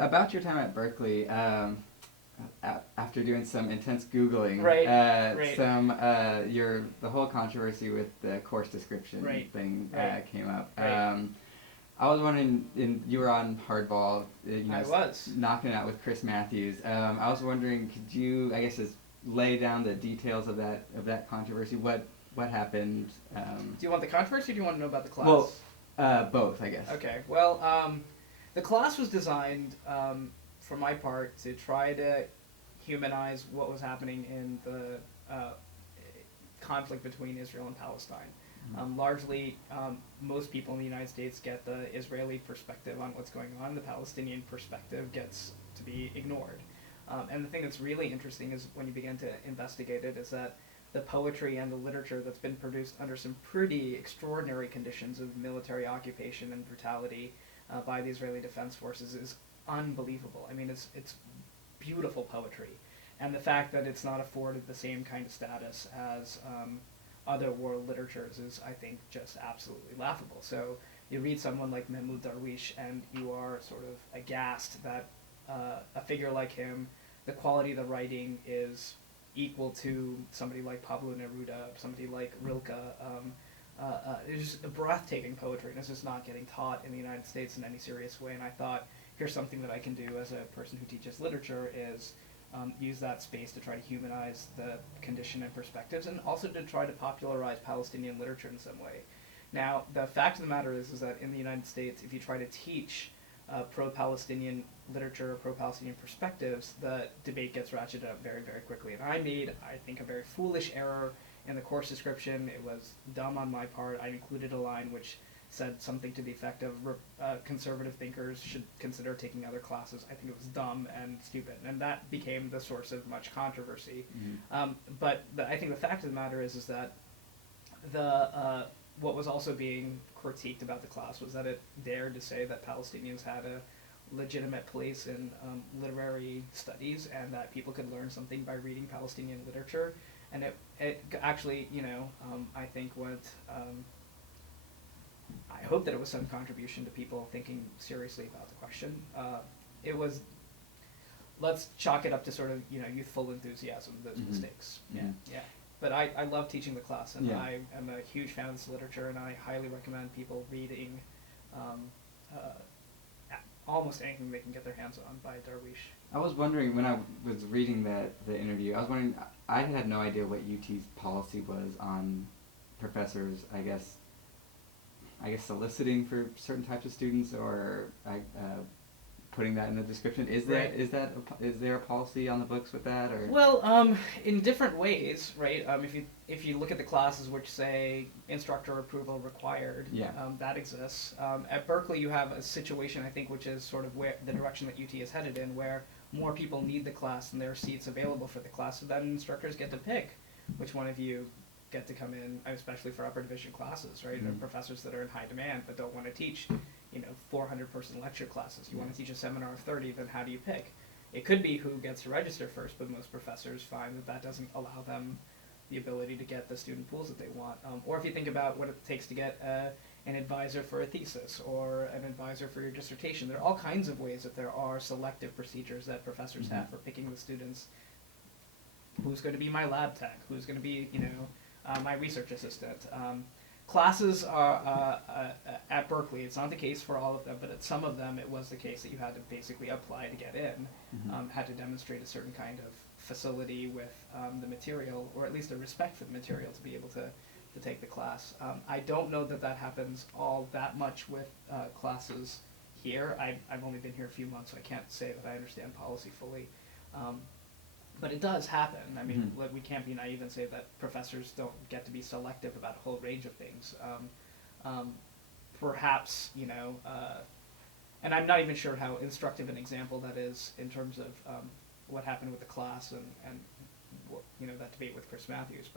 About your time at Berkeley, after doing some intense Googling, Right, right, the whole controversy with the course description right, thing right, came up. right. I was wondering, you were on Hardball, I was. knocking it out with Chris Matthews. I was wondering, could you, I guess, just lay down the details of that controversy? What happened? Do you want the controversy or do you want to know about the class? Well, both, I guess. Okay, well, the class was designed, for my part, to try to humanize what was happening in the conflict between Israel and Palestine. Largely, most people in the United States get the Israeli perspective on what's going on. The Palestinian perspective gets to be ignored. And the thing that's really interesting is when you begin to investigate it is that the poetry and the literature that's been produced under some pretty extraordinary conditions of military occupation and brutality by the Israeli Defense Forces is unbelievable. I mean, it's beautiful poetry, and the fact that it's not afforded the same kind of status as other world literatures is, I think, just absolutely laughable. So you read someone like Mahmoud Darwish, and you are sort of aghast that a figure like him, the quality of the writing is equal to somebody like Pablo Neruda, somebody like Rilke. It's just a breathtaking poetry, and it's just not getting taught in the United States in any serious way. And I thought, here's something that I can do as a person who teaches literature is use that space to try to humanize the condition and perspectives, and also to try to popularize Palestinian literature in some way. Now, the fact of the matter is that in the United States, if you try to teach pro-Palestinian literature or pro-Palestinian perspectives, the debate gets ratcheted up very, very quickly. And I made, I think, a very foolish error in the course description. It was dumb on my part. I included a line which said something to the effect of conservative thinkers should consider taking other classes. I think it was dumb and stupid, and that became the source of much controversy. But I think the fact of the matter is that the what was also being critiqued about the class was that it dared to say that Palestinians had a legitimate place in literary studies, and that people could learn something by reading Palestinian literature. And it actually, I think went. I hope that it was some contribution to people thinking seriously about the question. It was, let's chalk it up to sort of, youthful enthusiasm, those mistakes. Yeah. But I love teaching the class, and I am a huge fan of this literature, and I highly recommend people reading almost anything they can get their hands on by Darwish. I was wondering, when I was reading the interview, I was wondering, I had no idea what UT's policy was on professors, I guess soliciting for certain types of students, or putting that in the description. Is there a policy on the books with that, or? Well, in different ways, right? If you look at the classes which say instructor approval required, that exists. At Berkeley, you have a situation, I think, which is sort of where the direction that UT is headed in, where more people need the class than there are seats available for the class, so then instructors get to pick which one of you get to come in, especially for upper division classes, right? There are professors that are in high demand but don't want to teach, 400-person lecture classes. You want to teach a seminar of 30, then how do you pick? It could be who gets to register first, but most professors find that doesn't allow them the ability to get the student pools that they want. Or if you think about what it takes to get an advisor for a thesis or an advisor for your dissertation, there are all kinds of ways that there are selective procedures that professors have for picking the students. Who's going to be my lab tech? Who's going to be, my research assistant? Classes are at Berkeley. It's not the case for all of them, but at some of them it was the case that you had to basically apply to get in, had to demonstrate a certain kind of facility with the material, or at least a respect for the material to be able to take the class. I don't know that happens all that much with classes here. I've only been here a few months, so I can't say that I understand policy fully. But it does happen. I mean, we can't be naive and say that professors don't get to be selective about a whole range of things. Perhaps, and I'm not even sure how instructive an example that is in terms of what happened with the class and that debate with Chris Matthews.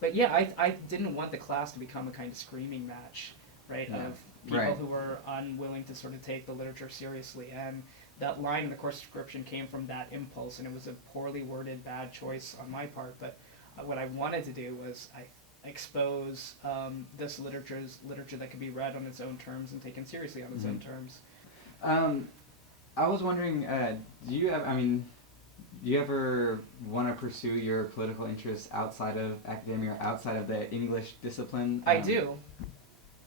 But yeah, I didn't want the class to become a kind of screaming match, right, of people who were unwilling to sort of take the literature seriously. And that line in the course description came from that impulse, and it was a poorly worded, bad choice on my part. But what I wanted to do was expose this literature that could be read on its own terms and taken seriously on its own terms. I was wondering, do you have, I mean, do you ever want to pursue your political interests outside of academia or outside of the English discipline? I do.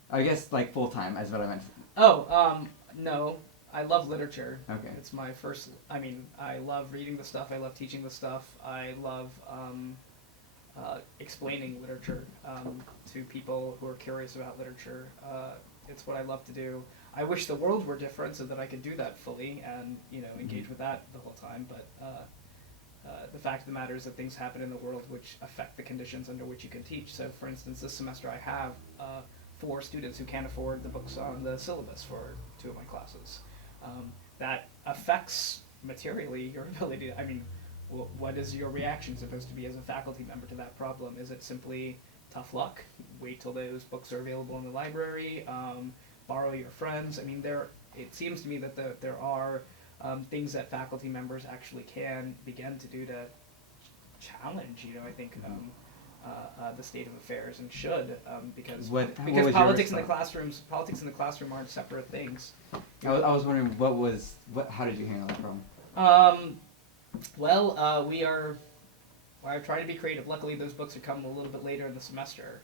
I guess like full time is what I meant. Oh, no. I love literature. Okay. It's my first. I mean, I love reading the stuff. I love teaching the stuff. I love explaining literature to people who are curious about literature. It's what I love to do. I wish the world were different so that I could do that fully and engage with that the whole time. But the fact of the matter is that things happen in the world which affect the conditions under which you can teach. So, for instance, this semester I have 4 students who can't afford the books on the syllabus for 2 of my classes. That affects materially your ability to, I mean, what is your reaction supposed to be as a faculty member to that problem? Is it simply tough luck? Wait till those books are available in the library? Borrow your friends? I mean, it seems to me that there are things that faculty members actually can begin to do to challenge, I think, the state of affairs and should, because politics in the classroom aren't separate things. I was wondering how did you handle that problem? I try to be creative. Luckily, those books have come a little bit later in the semester.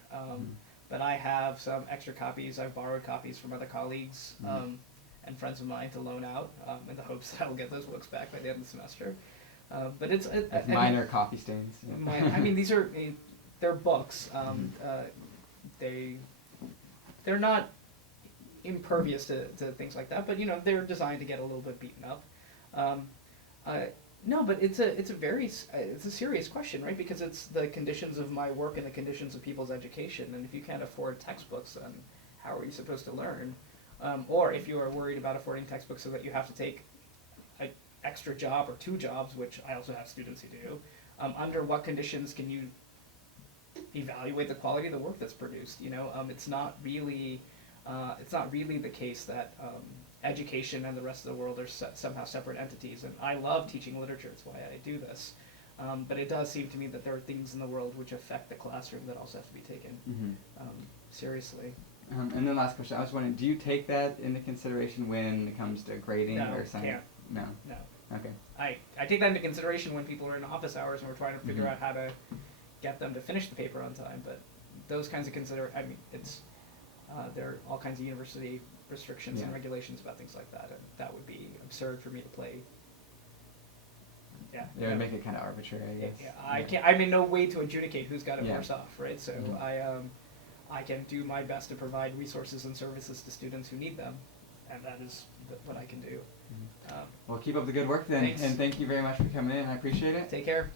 But I have some extra copies. I've borrowed copies from other colleagues and friends of mine to loan out in the hopes that I will get those books back by the end of the semester. But it's minor coffee stains. Yeah. I mean, they're books. They're not impervious to things like that, but they're designed to get a little bit beaten up. No, but it's a serious question, right? Because it's the conditions of my work and the conditions of people's education, and if you can't afford textbooks, then how are you supposed to learn? Or if you are worried about affording textbooks so that you have to take an extra job or 2 jobs, which I also have students who do, under what conditions can you evaluate the quality of the work that's produced? It's not really the case that education and the rest of the world are somehow separate entities. And I love teaching literature; it's why I do this. But it does seem to me that there are things in the world which affect the classroom that also have to be taken seriously. And then last question, I was wondering, do you take that into consideration when it comes to grading or something? No. Okay. I take that into consideration when people are in office hours and we're trying to figure out how to get them to finish the paper on time. But those kinds of there are all kinds of university restrictions and regulations about things like that, and that would be absurd for me to play. Yeah. It would make it kind of arbitrary, I guess. Yeah, I'm in no way to adjudicate who's got it worse off, right? So I can do my best to provide resources and services to students who need them, and that is what I can do. Well, keep up the good work then, Thanks. And thank you very much for coming in. I appreciate it. Take care.